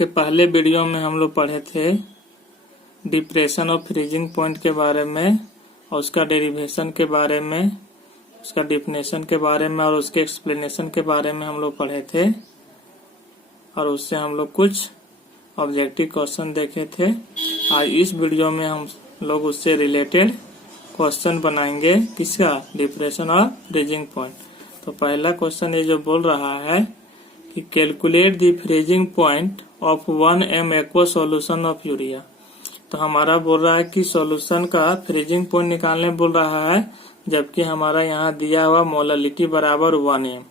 इसके पहले वीडियो में हम लोग पढ़े थे डिप्रेशन ऑफ फ्रीजिंग पॉइंट के बारे में और उसका डेरिवेशन के बारे में, उसका डिफिनेशन के बारे में और उसके एक्सप्लेनेशन के बारे में हम लोग पढ़े थे। और उससे हम लोग कुछ ऑब्जेक्टिव क्वेश्चन देखे थे। आज इस वीडियो में हम लोग उससे रिलेटेड क्वेश्चन बनाएंगे। किसका? Depression of freezing point. तो पहला क्वेश्चन ये जो बोल रहा है कि calculate the freezing point of 1 m aqua solution of urea. तो हमारा बोल रहा है कि सॉल्यूशन का फ्रीजिंग पॉइंट निकालने बोल रहा है, जबकि हमारा यहाँ दिया हुआ मोलालिटी बराबर 1 m।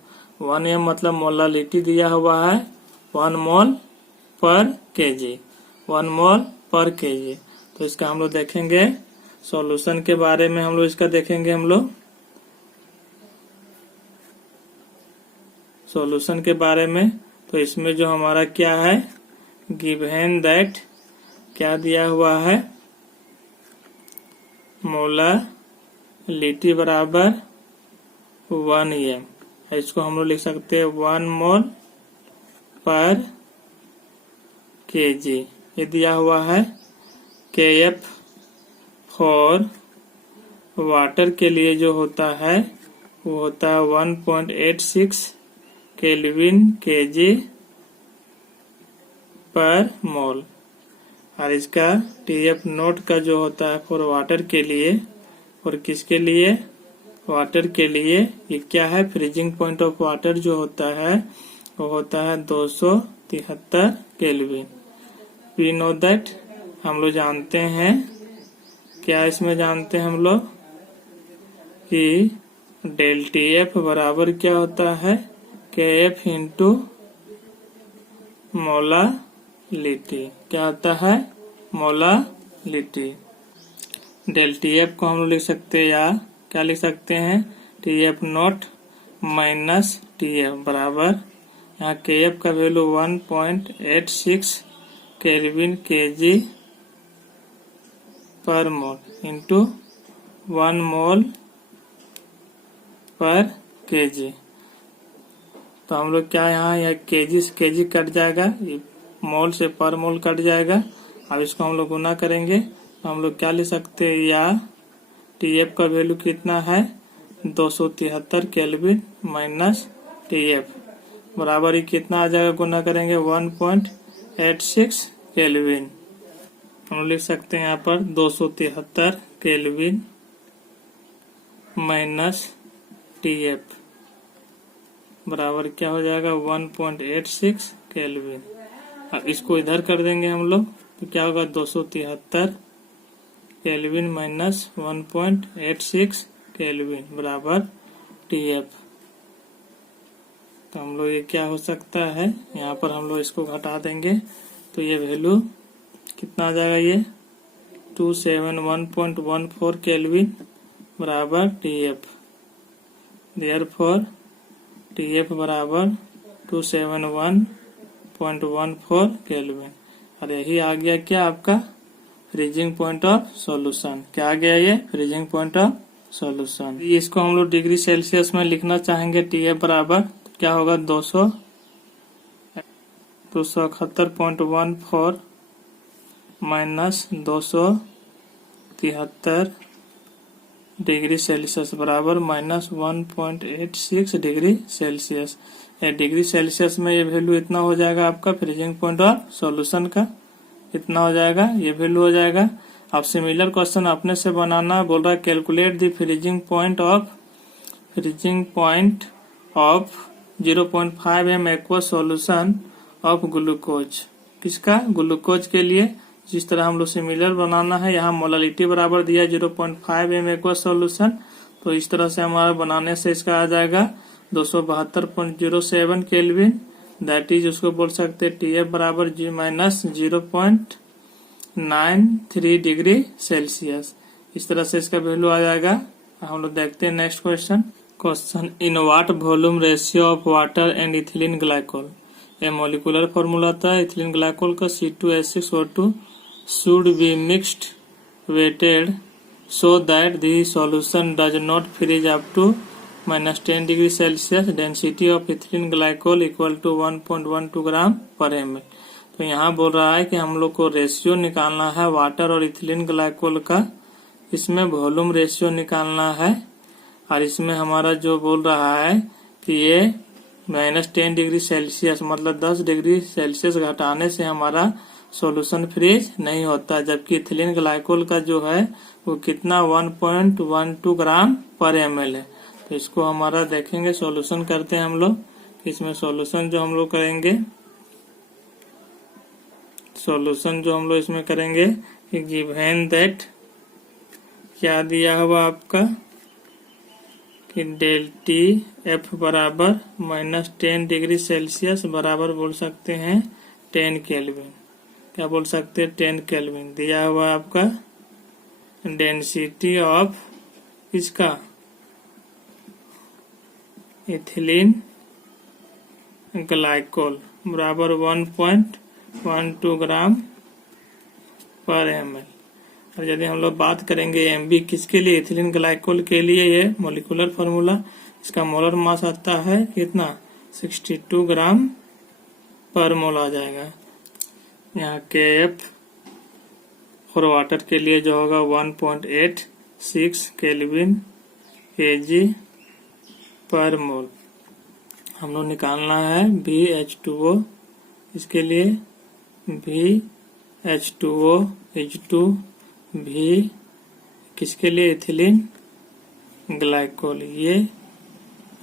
1 m मतलब मोलालिटी दिया हुआ है 1 मोल पर केजी, 1 मोल पर केजी। तो इसका हम लोग देखेंगे सॉल्यूशन के बारे में, हम लोग इसका देखेंगे हम लोग सॉल्यूशन के बारे में। तो इसमें जो हमारा क्या है, गिवन दैट क्या दिया हुआ है, मोलालिटी बराबर 1 m। इसको हम लोग लिख सकते हैं 1 मोल पर केजी। ये दिया हुआ है KF फॉर वाटर के लिए जो होता है वो होता है 1.86 केल्विन केजी पर मोल। और इसका TF नोट का जो होता है फॉर वाटर के लिए, और किसके लिए? वाटर के लिए। ये क्या है? फ्रीजिंग पॉइंट ऑफ वाटर जो होता है वो होता है 273 केल्विन। वी नो दैट, हम लोग जानते हैं, क्या इसमें जानते हैं हम लोग कि डेल TF बराबर क्या होता है, KF इंटू मोलालिटी। क्या होता है? मोलालिटी। डेल TF को हम लोग लिख सकते हैं, या क्या लिख सकते हैं, TF नॉट माइनस TF बराबर, यहाँ KF का वैल्यू 1.86 केल्विन केजी पर मोल इंटू 1 मोल पर केजी। तो हम लोग क्या यहाँ यह केजी से केजी कट जाएगा, मोल से पर मोल कट जाएगा। अब इसको हम लोग गुना करेंगे तो हम लोग क्या ले सकते हैं, या TF का वैल्यू कितना है 273 केल्विन माइनस TF बराबर ही कितना आ जाएगा, गुना करेंगे 1.86 केल्विन। हम लिख सकते हैं यहाँ पर 273 केल्विन माइनस TF बराबर क्या हो जाएगा 1.86 केल्विन। अब इसको इधर कर देंगे हम लोग तो क्या होगा 273 केल्विन माइनस 1.86 केल्विन बराबर TF। तो हम लोग ये क्या हो सकता है, यहाँ पर हम लोग इसको घटा देंगे तो ये वैल्यू कितना आ जाएगा, ये 271.14 केल्विन बराबर TF। देयरफॉर TF बराबर 271.14 केल्विन। और यही आ गया क्या आपका फ्रीजिंग पॉइंट ऑफ सॉल्यूशन। क्या आ गया ये फ्रीजिंग पॉइंट ऑफ सॉल्यूशन। इसको हम लोग डिग्री सेल्सियस में लिखना चाहेंगे, TF बराबर क्या होगा 271.14 माइनस 273 डिग्री सेल्सियस बराबर minus 1.86 degree Celsius. Degree Celsius में ये वैल्यू इतना हो जाएगा आपका फ्रीजिंग पॉइंट ऑफ सॉल्यूशन का, इतना हो जाएगा, ये वैल्यू हो जाएगा। अब सिमिलर क्वेश्चन अपने से बनाना बोल रहा है, calculate the freezing point of 0.5 m aqua solution of glucose. किसका? ग्लूकोज के लिए। जिस तरह हम लोग सिमिलर बनाना है, यहाँ मोलालिटी बराबर दिया 0.5 m एक्वा सॉल्यूशन, तो इस तरह से हमारा बनाने से इसका आ जाएगा 272.07 केल्विन। दैट इज उसको बोल सकते हैं TF बराबर G माइनस 0.93 डिग्री सेल्सियस। इस तरह से इसका वैल्यू आ जाएगा। हम लोग देखते हैं next question. In what volume ratio of water and ethylene glycol. ये मॉलिक्यूलर फॉर्मूला था इथिलीन ग्लाइकोल का, C2H6O2 should be mixed weighted so that the solution does not freeze up to -10 degree Celsius. Density of ethylene glycol equal to 1.12 gram per ml। तो यहाँ बोल रहा है कि हम लोग को रेशियो निकालना है वाटर और इथिलीन ग्लाइकोल का। इसमें वॉल्यूम रेशियो निकालना है और इसमें हमारा जो बोल रहा है कि ये -10 डिग्री सेल्सियस मतलब 10 डिग्री सेल्सियस घटाने से हमारा सॉल्यूशन फ्रीज नहीं होता, जबकि इथिलीन ग्लाइकोल का जो है वो कितना 1.12 ग्राम पर ml है। तो इसको हमारा देखेंगे सॉल्यूशन करते हैं हम लोग। इसमें सॉल्यूशन जो हम लोग करेंगे इसमें करेंगे गिवन दैट क्या दिया हुआ आपका कि डेल्टी एफ बराबर -10 डिग्री सेल्सियस बराबर बोल सकते हैं 10 केल्विन। क्या बोल सकते हैं 10 केल्विन दिया हुआ आपका डेंसिटी ऑफ इसका इथिलीन ग्लाइकोल बराबर 1.12 ग्राम पर ml। और यदि हम लोग बात करेंगे MB किसके लिए, इथिलीन ग्लाइकोल के लिए, ये मोलिकुलर फार्मूला इसका मोलर मास आता है कितना 62 ग्राम पर मोल आ जाएगा। यहाँ KF और वाटर के लिए जो होगा 1.86 केल्विन kg पर मोल। हम लोग निकालना है BH2O, इसके लिए BH2O इज टू भी किसके लिए इथिलीन ग्लाइकोल, ये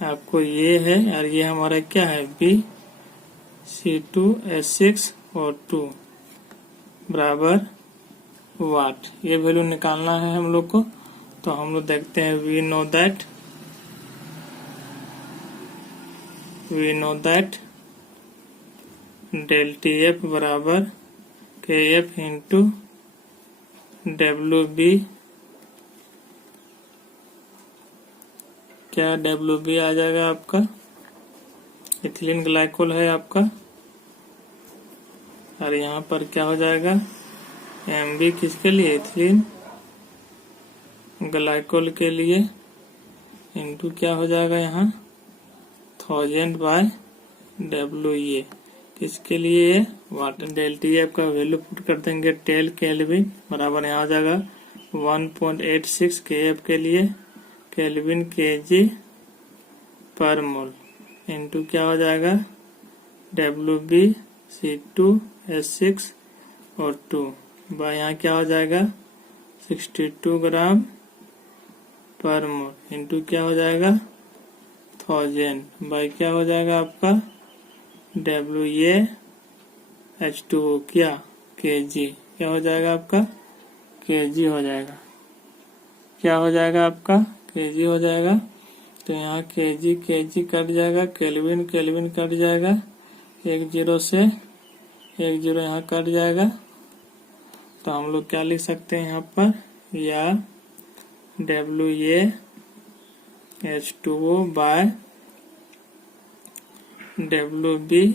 आपको ये है और ये हमारा क्या है BC2H6O2 बराबर वाट। ये वैल्यू निकालना है हम लोग को। तो हम लोग देखते हैं वी नो दैट डेल्टी एफ बराबर KF इंटू WB। क्या WB आ जाएगा आपका, इथिलीन ग्लाइकोल है आपका, और यहाँ पर क्या हो जाएगा MB किसके लिए, इथिलीन ग्लाइकोल के लिए, इंटू क्या हो जाएगा यहाँ 1000/WA किसके लिए वाटर। डेल्टी एफ का वैल्यू पुट कर देंगे 10 केल्विन बराबर यहाँ आ जाएगा 1.86 KF के लिए केल्विन kg पर मोल इंटू क्या हो जाएगा WB C2H6O2 बाय यहाँ क्या हो जाएगा 62 ग्राम पर मोल इंटू क्या हो जाएगा 1000 बाय क्या हो जाएगा आपका WaH2O क्या kg, क्या हो जाएगा आपका kg हो जाएगा, क्या हो जाएगा आपका kg हो जाएगा। तो यहाँ kg कट जाएगा, केल्विन कट जाएगा, 1 0 से 1 0 यहाँ कट जाएगा। तो हम लोग क्या लिख सकते हैं यहाँ पर, या WaH2O बाय WB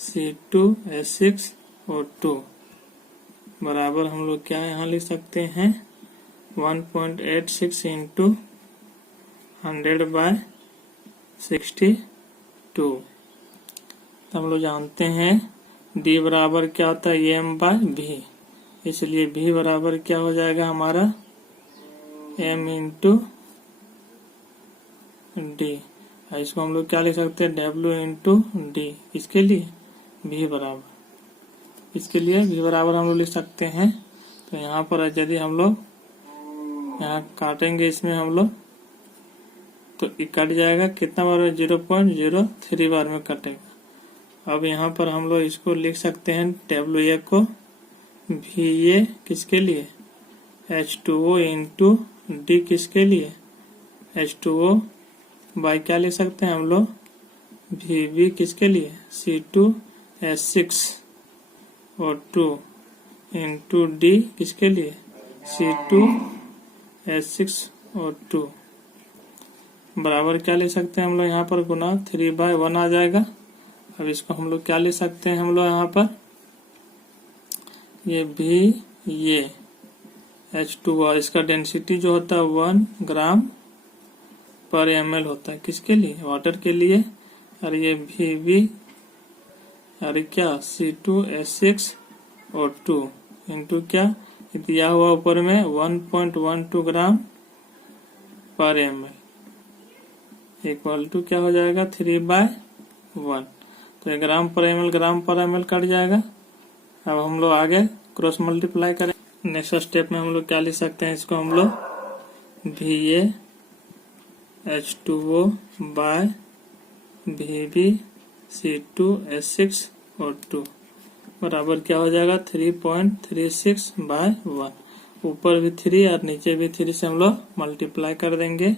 C2H6O2 बराबर हम लोग क्या यहाँ लिख सकते हैं 1.86 इंटू 100/62। तो हम लोग जानते हैं D बराबर क्या होता है M/V, इसलिए V बराबर क्या हो जाएगा हमारा M इंटू D। इसको हम लोग क्या लिख सकते हैं W इंटू D, इसके लिए V बराबर, इसके लिए V बराबर हम लोग लिख सकते हैं। तो यहाँ पर यदि हम लोग यहाँ काटेंगे इसमें हम लोग तो कट जाएगा कितना बार में 0.03 बार में कटेगा। अब यहाँ पर हम लोग इसको लिख सकते हैं WA को VA किसके लिए H2O इंटू D किसके लिए H2O बाई क्या लिख सकते हैं हम लोग VB किसके लिए C2H6O2 इंटू D किसके लिए C2H6O2 बराबर क्या लिख सकते हैं हम लोग यहाँ पर गुना 3/1 आ जाएगा। अब इसको हम लोग क्या लिख सकते हैं हम लोग यहाँ पर ये H2O इसका डेंसिटी जो होता है 1 ग्राम पर ml होता है, किसके लिए वाटर के लिए। और ये VB अरे क्या C2H6O2 इंटू क्या दिया हुआ ऊपर में 1.12 gram per ml equal to क्या हो जाएगा 3/1। तो ये ग्राम पर ml कट जाएगा। अब हम लोग आगे क्रॉस मल्टीप्लाई करें। नेक्स्ट स्टेप में हम लोग क्या लिख सकते हैं, इसको हम लोग VaH2O बाय VbC2H6O2 बराबर क्या हो जाएगा 3.36/1। ऊपर भी 3 और नीचे भी 3 से हम लोग मल्टीप्लाई कर देंगे।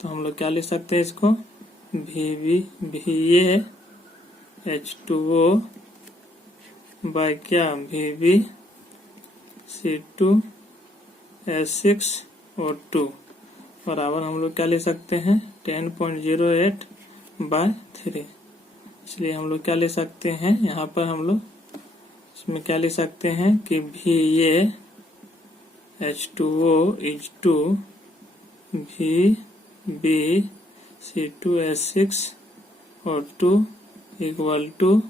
तो हम लोग क्या लिख सकते हैं इसको VaH2O बाय क्या VbC2H6O2 बराबर हम लोग क्या लिख सकते हैं 10.08/3। इसलिए हम लोग क्या लिख सकते हैं, यहाँ पर हम लोग इसमें क्या लिख सकते हैं कि VaH2O is to VbC2H6O2 equal to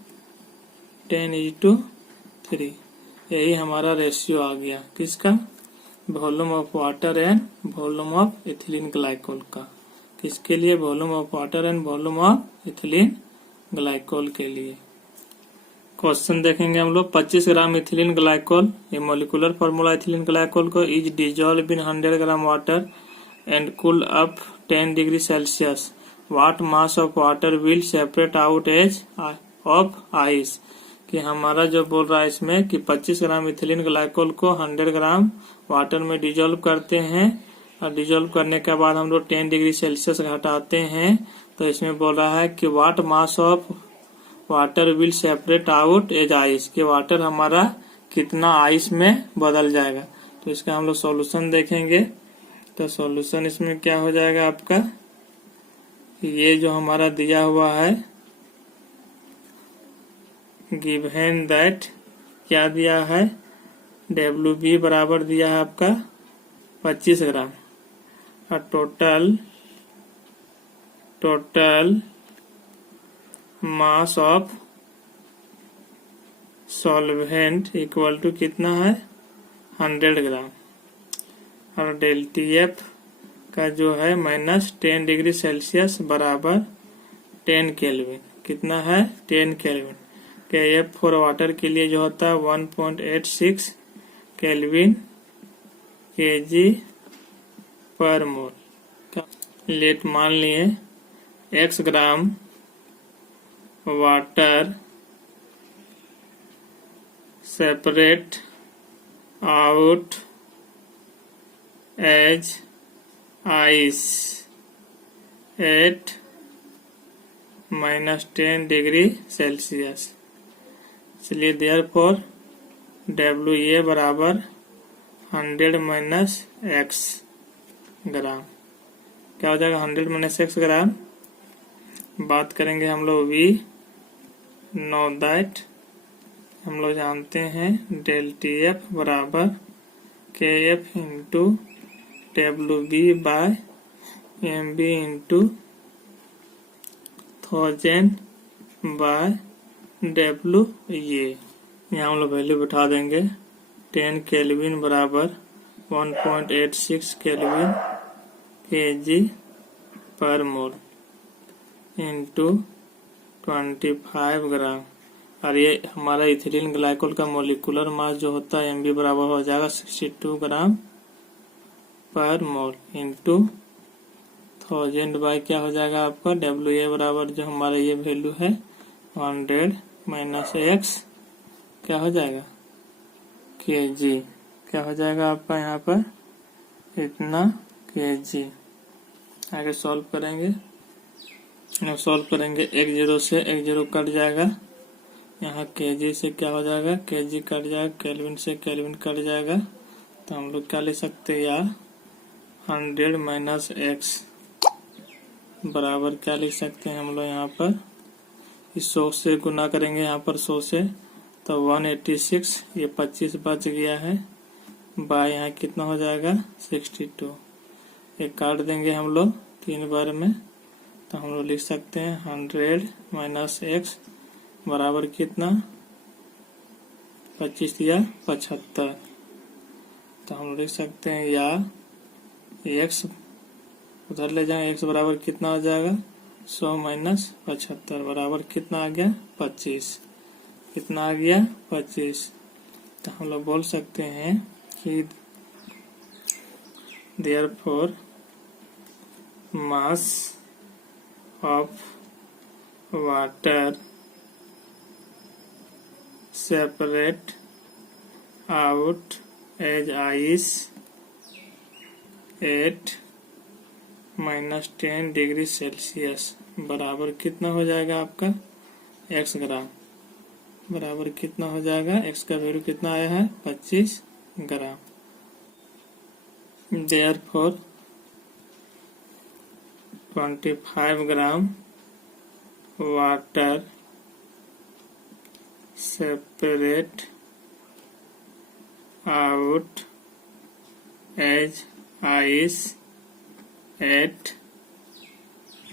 10:3। यही हमारा रेशियो आ गया किसका, volume of water and volume of ethylene glycol का। किसके लिए, volume of water and volume of ethylene glycol के लिए। क्वेश्चन देखेंगे हम लोग 25 ग्राम इथिलीन ग्लाइकोल, ये मोलिकुलर फॉर्मूला इथिलीन ग्लाइकोल को is dissolve in 100 gram water and cool up 10 degree Celsius. What mass of water will separate out as of ice. कि हमारा जो बोल रहा है इसमें कि 25 ग्राम इथिलीन ग्लाइकोल को 100 ग्राम वाटर में डिजोल्व करते हैं और डिजोल्व करने के बाद हम लोग 10 डिग्री सेल्सियस घटाते हैं। तो इसमें बोल रहा है कि what mass of water will separate out as ice, कि वाटर हमारा कितना आइस में बदल जाएगा। तो इसका हम लोग सॉल्यूशन देखेंगे। तो सॉल्यूशन इसमें क्या हो जाएगा आपका, ये जो हमारा दिया हुआ है गिवन दैट क्या दिया है, WB बराबर दिया है आपका 25 ग्राम और total mass of solvent equal to कितना है 100 ग्राम और ΔTF का जो है -10 डिग्री सेल्सियस बराबर 10 केल्विन। कितना है 10 केल्विन। KF फॉर वाटर के लिए जो होता है 1.86 केल्विन kg/मोल। लेट मान लिए x gram water separate out as ice at -10 degree Celsius. इसलिए देयरफॉर WA बराबर 100 - x ग्राम। क्या हो जाएगा 100 - x ग्राम। बात करेंगे हम लोग V नो दैट हम लोग जानते हैं ΔTF बराबर KF into WB by MB into 1000 by WA। यहाँ हम लोग वैल्यू बिठा देंगे 10 केल्विन बराबर 1.86 केल्विन kg/मोल इंटू 25 ग्राम। और ये हमारा इथिलीन ग्लाइकोल का मोलिकुलर मास जो होता है MB बराबर हो जाएगा 62 ग्राम/मोल इंटू 1000 बाय क्या हो जाएगा आपका WA बराबर जो हमारा ये वैल्यू है 100 - x क्या हो जाएगा kg। क्या हो जाएगा आपका यहाँ पर इतना kg। आगे सॉल्व करेंगे। एक 0 से एक 0 कट जाएगा। यहाँ kg से क्या हो जाएगा kg कट जाएगा, केल्विन से केल्विन कट जाएगा। तो हम लोग क्या ले सकते हैं यार 100 - x बराबर क्या लिख सकते हैं हम लोग यहाँ पर इस 100 से गुना करेंगे यहाँ पर 100 से तो 186। ये 25 बच गया है बाय यहाँ कितना हो जाएगा 62। ये काट देंगे हम लोग 3 बार में। तो हम लोग लिख सकते हैं 100 - x बराबर कितना 25 या 75। तो हम लिख सकते हैं या x उधर ले जाएंगे, x बराबर कितना हो जाएगा 100 माइनस 75 बराबर कितना आ गया 25। कितना आ गया 25। तो हम लोग बोल सकते हैं कि therefore mass of water separate out as ice at -10 degree Celsius बराबर कितना हो जाएगा आपका x ग्राम। बराबर कितना हो जाएगा, x का वैल्यू कितना आया है 25 gram. Therefore 25 gram water separate out as ice at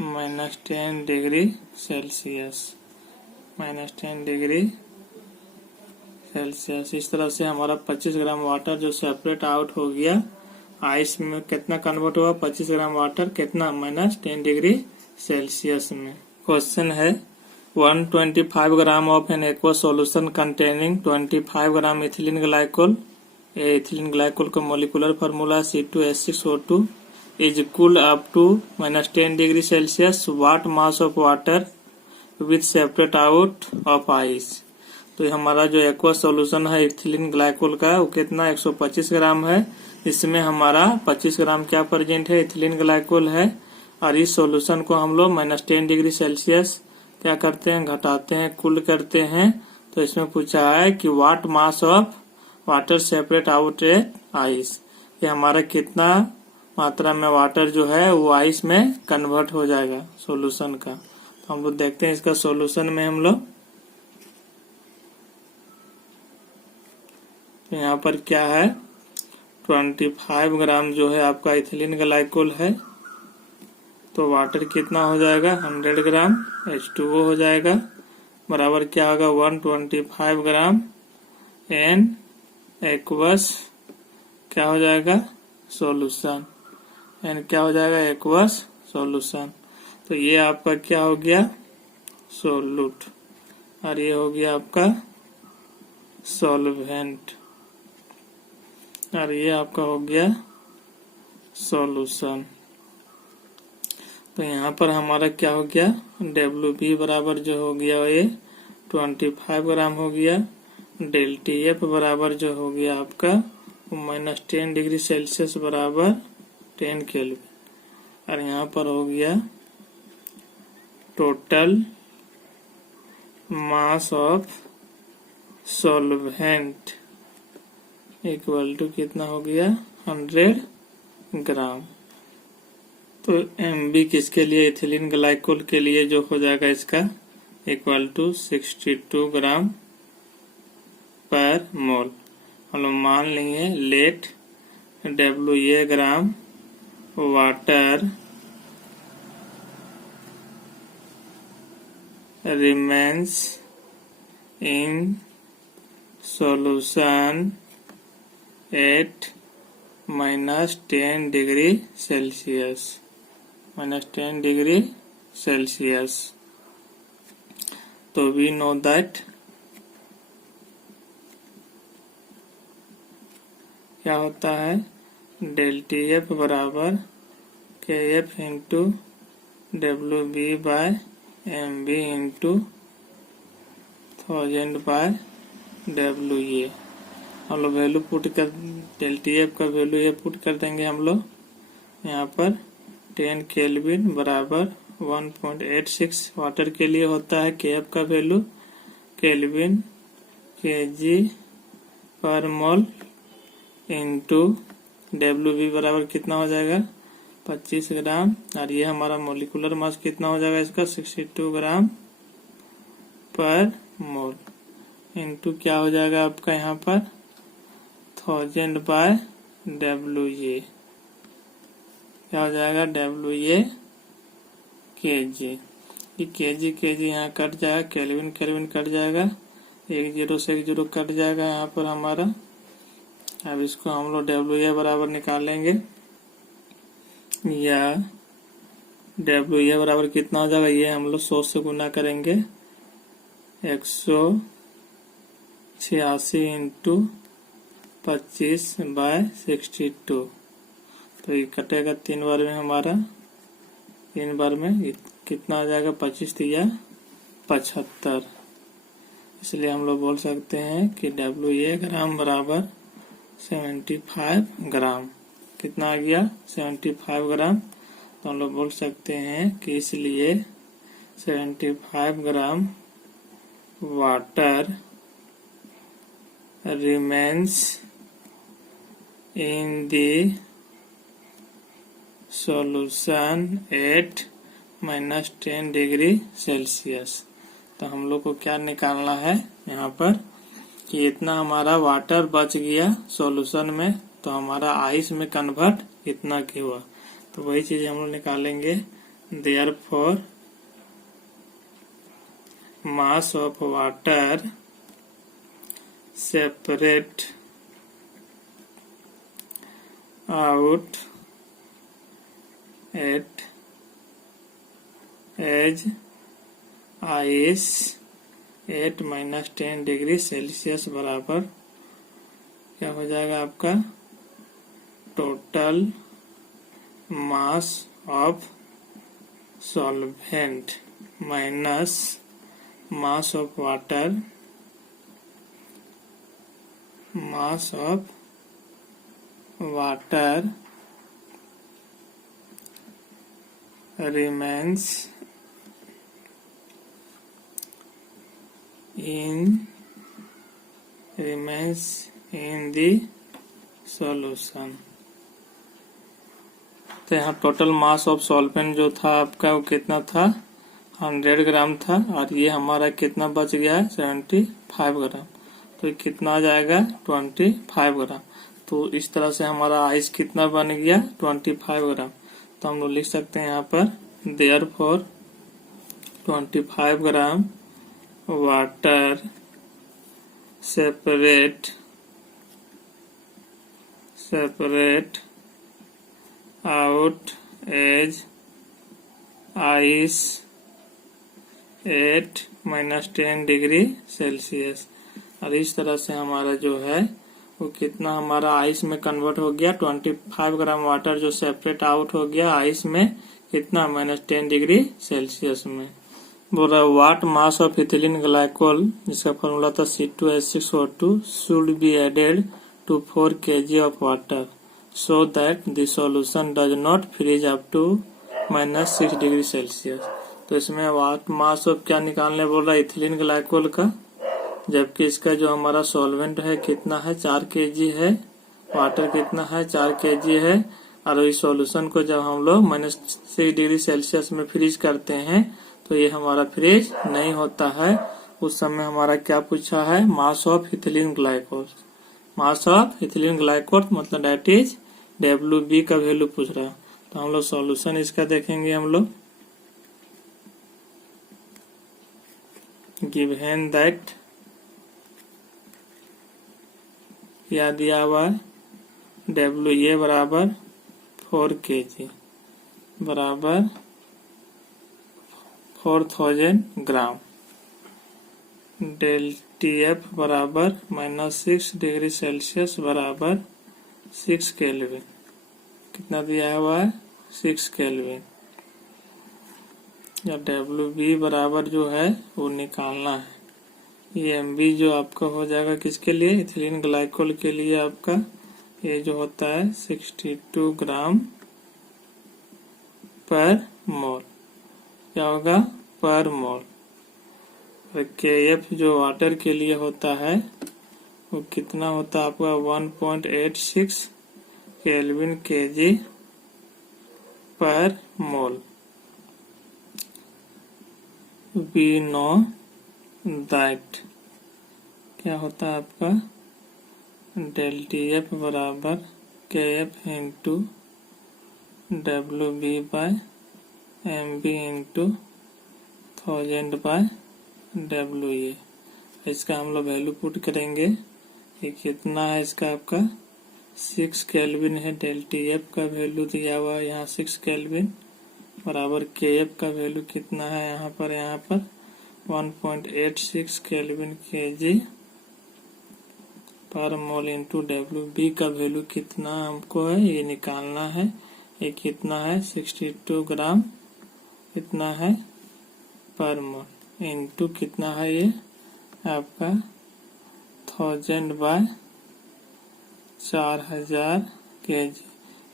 -10 degree Celsius. -10 degree Celsius. इस तरह से हमारा 25 ग्राम वाटर जो सेपरेट आउट हो गया आइस में कितना कन्वर्ट हुआ 25 ग्राम वाटर कितना -10 डिग्री सेल्सियस में। क्वेश्चन है 125 gram of an aqua solution containing 25 gram ethylene glycol. Ethylene glycol का molecular formula C2H6O2 is cooled up to -10 degree Celsius. What mass of water with separate out of ice. तो हमारा जो aqua solution है ethylene glycol का वो कितना 125 ग्राम है। इसमें हमारा 25 ग्राम क्या प्रेजेंट है इथिलीन ग्लाइकोल है। और इस सॉल्यूशन को हम लोग -10 डिग्री सेल्सियस क्या करते हैं घटाते हैं कूल करते हैं। तो इसमें पूछा है कि what mass of water separate out eight ice. ये हमारा कितना मात्रा में वाटर जो है वो आइस में कन्वर्ट हो जाएगा सॉल्यूशन का। तो हम लोग देखते हैं इसका सॉल्यूशन में हम लोग तो यहाँ पर क्या है 25 ग्राम जो है आपका इथिलीन ग्लाइकोल है। तो वाटर कितना हो जाएगा 100 ग्राम H2O हो जाएगा। बराबर क्या होगा 125 ग्राम एन एक्वस क्या हो जाएगा सॉल्यूशन। एन क्या हो जाएगा एक्वस सॉल्यूशन। तो ये आपका क्या हो गया सोल्यूट और ये हो गया आपका सॉल्वेंट और ये आपका हो गया सॉल्यूशन। तो यहाँ पर हमारा क्या हो गया WB बराबर जो हो गया ये 25 ग्राम हो गया। ΔTF बराबर जो हो गया आपका -10 डिग्री सेल्सियस बराबर 10 केल्विन। और यहाँ पर हो गया total mass of solvent equal to कितना हो गया 100 ग्राम। तो MB किसके लिए इथिलीन ग्लाइकोल के लिए जो हो जाएगा इसका इक्वल टू 62 ग्राम पर मोल। हम लोग मान लेंगे let WA gram water remains in solution at -10 degree Celsius. -10 degree Celsius. तो वी नो दैट क्या होता है ΔTF बराबर KF into WB by MB into 1000 by WA। हम लोग वैल्यू पुट कर ΔTF का वैल्यू ये पुट कर देंगे हम लोग यहाँ पर 10 केल्विन बराबर 1.86 वाटर के लिए होता है KF का वैल्यू केल्विन kg पर मोल इंटू WB बराबर कितना हो जाएगा 25 ग्राम। और ये हमारा मोलिकुलर मास कितना हो जाएगा इसका 62 ग्राम पर मोल इंटू क्या हो जाएगा आपका यहाँ पर 1000 बाय WA क्या हो जाएगा WA kg। कि केजी यहाँ कट जाएगा, केल्विन कट जाएगा, 1 0 से 1 0 कट जाएगा यहाँ पर हमारा। अब इसको हम लोग WA बराबर निकालेंगे, या WA बराबर कितना हो जाएगा, ये हम लोग 100 से गुना करेंगे, 186 इंटू 25/62। तो ये कटेगा 3 बार में हमारा, 3 बार में कितना आ जाएगा, 25 या 75। इसलिए हम लोग बोल सकते हैं कि WA ग्राम बराबर 75 ग्राम। कितना आ गया, 75 ग्राम। तो हम लोग बोल सकते हैं कि इसलिए 75 gram water remains in the solution at -10 degree Celsius. तो हम लोग को क्या निकालना है यहाँ पर कि इतना हमारा वाटर बच गया सॉल्यूशन में, तो हमारा आइस में कन्वर्ट इतना क्यों हुआ। तो वही चीज हम लोग निकालेंगे। Therefore mass of water separate out at as ice at -10 degree Celsius बराबर क्या हो जाएगा आपका, total mass of solvent minus mass of water, mass of water remains in the solution। तो यहाँ टोटल मास ऑफ सॉल्वेंट जो था आपका वो कितना था, 100 ग्राम था, और ये हमारा कितना बच गया है, 75 ग्राम। तो ये कितना आ जाएगा, 25 ग्राम। तो इस तरह से हमारा आइस कितना बन गया, 25 ग्राम। तो हम लोग लिख सकते हैं यहाँ पर therefore 25 gram water separate out as ice at -10 degree Celsius. और इस तरह से हमारा जो है वो कितना हमारा आइस में कन्वर्ट हो गया, 25 ग्राम वाटर जो सेपरेट आउट हो गया आइस में कितना, -10 डिग्री सेल्सियस में। बोल रहा है what mass of ethylene glycol, जिसका फॉर्मूला था C2H6O2 should be added to 4 kg of water so that the solution does not freeze up to -6 degree Celsius. तो इसमें व्हाट मास ऑफ क्या निकालने बोल रहा है, इथिलीन ग्लाइकोल का, जबकि इसका जो हमारा सॉल्वेंट है कितना है, 4 kg है, वाटर कितना है, 4 kg है। और इस सॉल्यूशन को जब हम लोग -6 डिग्री सेल्सियस में फ्रीज करते हैं तो ये हमारा फ्रीज नहीं होता है। उस समय हमारा क्या पूछा है, मास of ethylene glycol. Mass of ethylene glycol मतलब दैट इज WB का वैल्यू पूछ रहा है। तो हम लोग सॉल्यूशन इसका देखेंगे। हम लोग गिवन दैट क्या दिया हुआ है, WA बराबर 4 kg बराबर 4000 ग्राम, डेल TF बराबर -6 डिग्री सेल्सियस बराबर 6 केल्विन। कितना दिया हुआ है, 6 केल्विन। या WB बराबर जो है वो निकालना है। ये MB जो आपका हो जाएगा किसके लिए, इथिलीन ग्लाइकोल के लिए आपका ये जो होता है 62 ग्राम पर मोल। क्या होगा, पर मोल। और KF जो वाटर के लिए होता है वो कितना होता है आपका, 1.86 केल्विन kg पर मोल। We know that क्या होता है आपका, डेल TF बराबर KF into WB by MB into 1000 by WA। इसका हम लोग वैल्यू पुट करेंगे। ये कितना है इसका आपका 6 केल्विन है। डेल्टी एफ का वैल्यू दिया हुआ है यहाँ 6 केल्विन बराबर के एफ का वैल्यू कितना है यहाँ पर 1.86 केल्विन kg पर मोल इंटू WB का वैल्यू कितना हमको है ये निकालना है। ये कितना है 62 ग्राम कितना है पर मोल इंटू कितना है ये आपका 1000 बाय 4000 kg।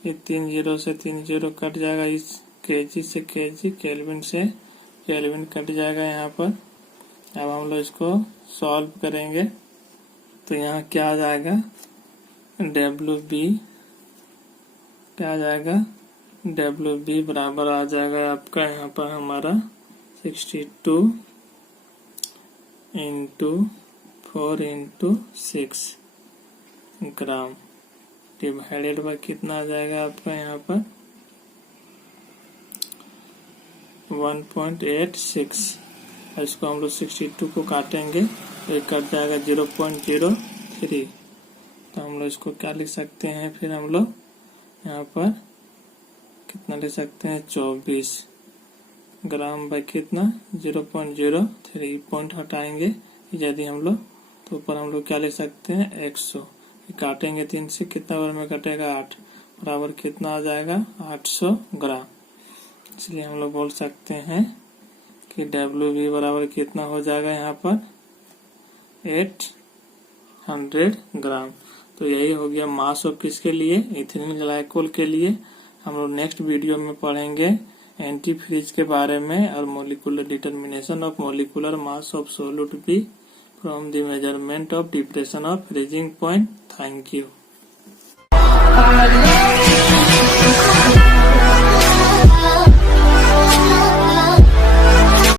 ये 3 0 से 3 0 कट जाएगा। इस kg से kg केल्विन से केल्विन कट जाएगा यहाँ पर। अब हम लोग इसको सॉल्व करेंगे तो यहाँ क्या आ जाएगा WB क्या आ जाएगा WB बराबर आ जाएगा आपका यहाँ पर हमारा 62 into 4 into 6 gram divided by कितना आ जाएगा आपका यहाँ पर 1.86। इसको हम लोग 62 को काटेंगे तो ये कट जाएगा 0.03। तो हम लोग इसको क्या लिख सकते हैं फिर हम लोग यहाँ पर कितना लिख सकते हैं 24 ग्राम बाय कितना 0.03। पॉइंट हटाएंगे यदि हम लोग तो ऊपर हम लोग क्या लिख सकते हैं 100। काटेंगे 3 से कितना बार में कटेगा 8 बराबर कितना आ जाएगा 800 ग्राम। इसलिए हम लोग बोल सकते हैं कि WB बराबर कितना हो जाएगा यहाँ पर 800 ग्राम। तो यही हो गया मास ऑफ किसके लिए इथिलीन ग्लाइकोल के लिए। हम लोग नेक्स्ट वीडियो में पढ़ेंगे एंटीफ्रीज के बारे में और molecular determination of molecular mass of solute B from the measurement of depression of freezing point. Thank you.